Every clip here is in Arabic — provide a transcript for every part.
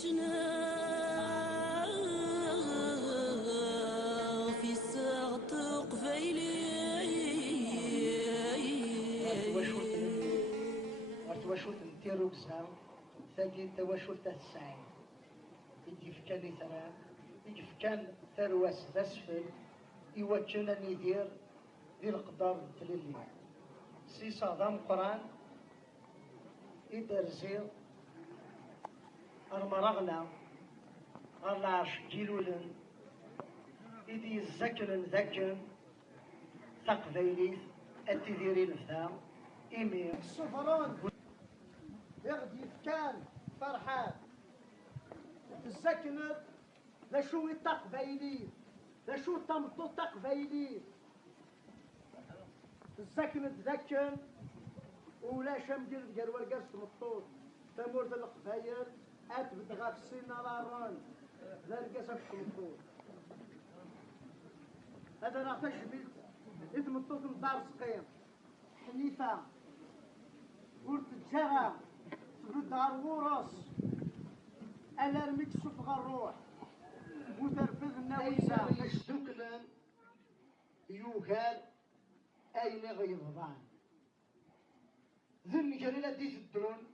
عشنا في ساعة قبيلي أرتواشوت نتيرو بزاف ثاني تواشوت السعيد يجي في كان يثرى يجي في كان ثرواس أسفل يوجهنا ندير ذي القدر تللي سي صادام قران يدرزي المرغنا العرش جيلولن إذي الزكن ذكن ثقفيلي التديري الفتا إيمي السفرون يغدي كان فرحان الزكن لا شو التقبيلي لا شو تمطو تقبيلي الزكن تذكن ولا شمدير ديال القرص مطوط تمورد القبايل أتبد غاف السنة راران لا القصف مطوط هذا راه تشبيل يتمطوط من دار سقيم حنيفة ورد الجرى تبرد دار ورس ألا رميك الصفغة الروح وترفض النويسة مشدوكلن يوغال أين غيظان ذن جريلة دي الدرون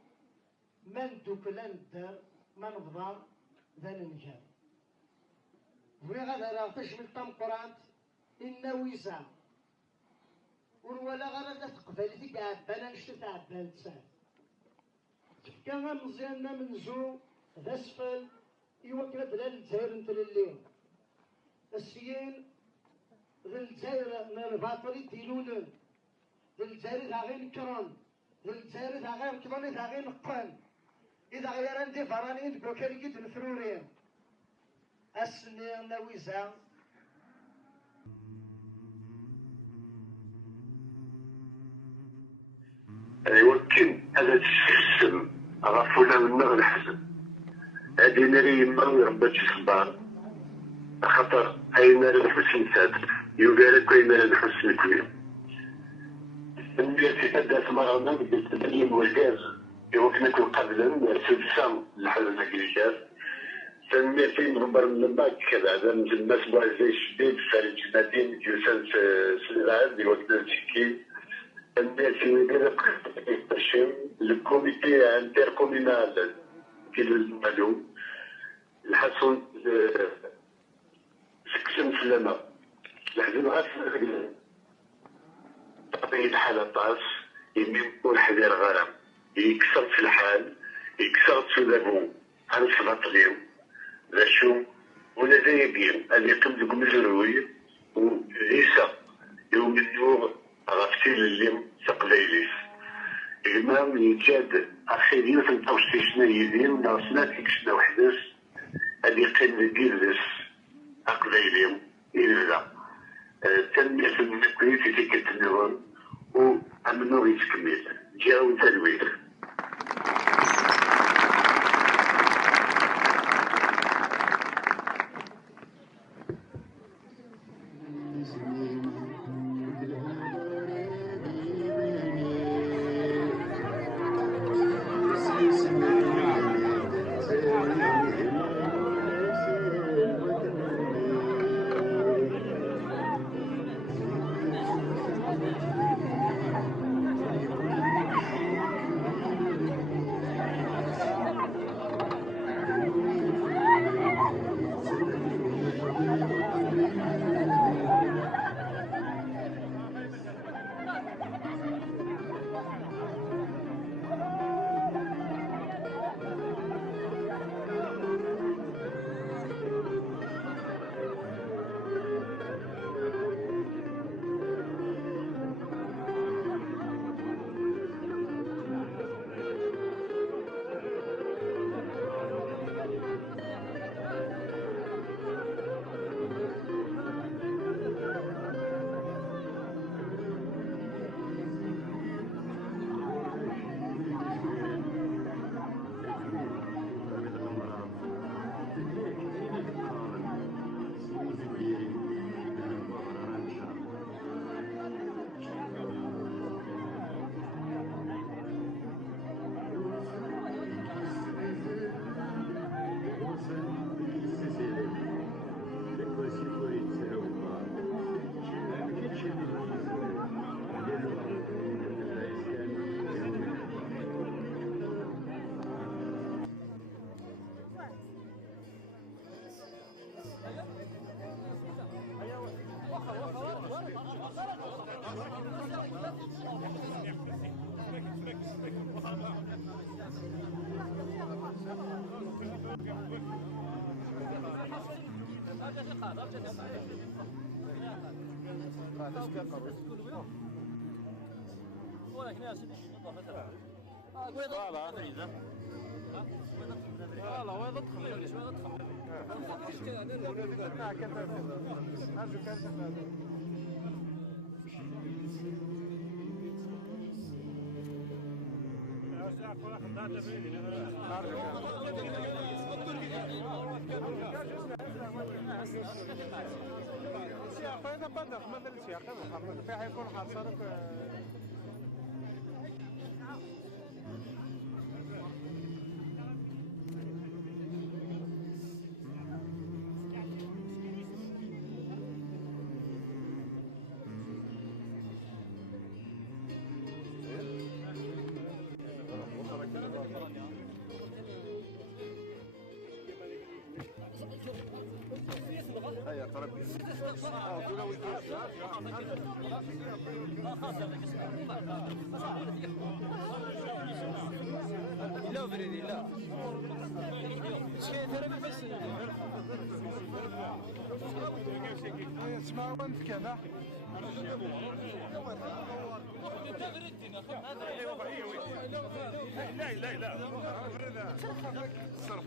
من دوكلن الدار من بضان ذن نجار وغادا راه تشمل طم قرانت النويسة ولا غادا تقبل ديك عبانا نشتت عبان تسال كان مزياننا منزو ذا اسفل يوكل بلال الجزائر نتلليهم السيين ذا الجزائر من الباطل يديلونن ذا الجزائر ذا غير نكرن ذا الجزائر ذا غير نكرن ذا غير نقن إذا غير عندي فرانين بوكالي كيد الفرورين السنين نويزا يمكن هذا تسلسل غفونا من نغ الحزن هادي ناري يما ربات الصبار خاطر هاي ناري الحسن ساد يوغالك وين ناري الحسن كوير ندير في تدات مرضنا بديت التدريب والغاز يوكنا كل قبلا سلسام الحزن الجاز تنمير في نغبر من الباك كذا هذا من الناس زي شديد فريد جنادين جلسان سلعان دي وقتنا الشكي تنمير في مدينة التشم الكوميتي انتركومينال في المعلوم الحسن سكسن سلامة الحزن غاسل تعطيه الحالة طاس يمين كل حذير غرام يكسر في الحال يكسر سودابون عن صلاة اليوم ذا شو ولا ذا يبين اللي يقوم لكم مزروي وليس يوم النور غفتي لليوم تقليليس إمام يجاد أخير يوثن توستيشنا يدين ناصنا تكشنا وحدس اللي يقيم لديرلس أقليليوم إلا تنمية المكوية في تلك النظام وأمنو يتكمل جاو تلويل ولكن يا سيدي فوالا فريزة فوالا وين تدخل هيا قرب كنا ويتوش لا فريدي لا شكاية ترى بس اسمعوا انت كذا لا لا لا صرف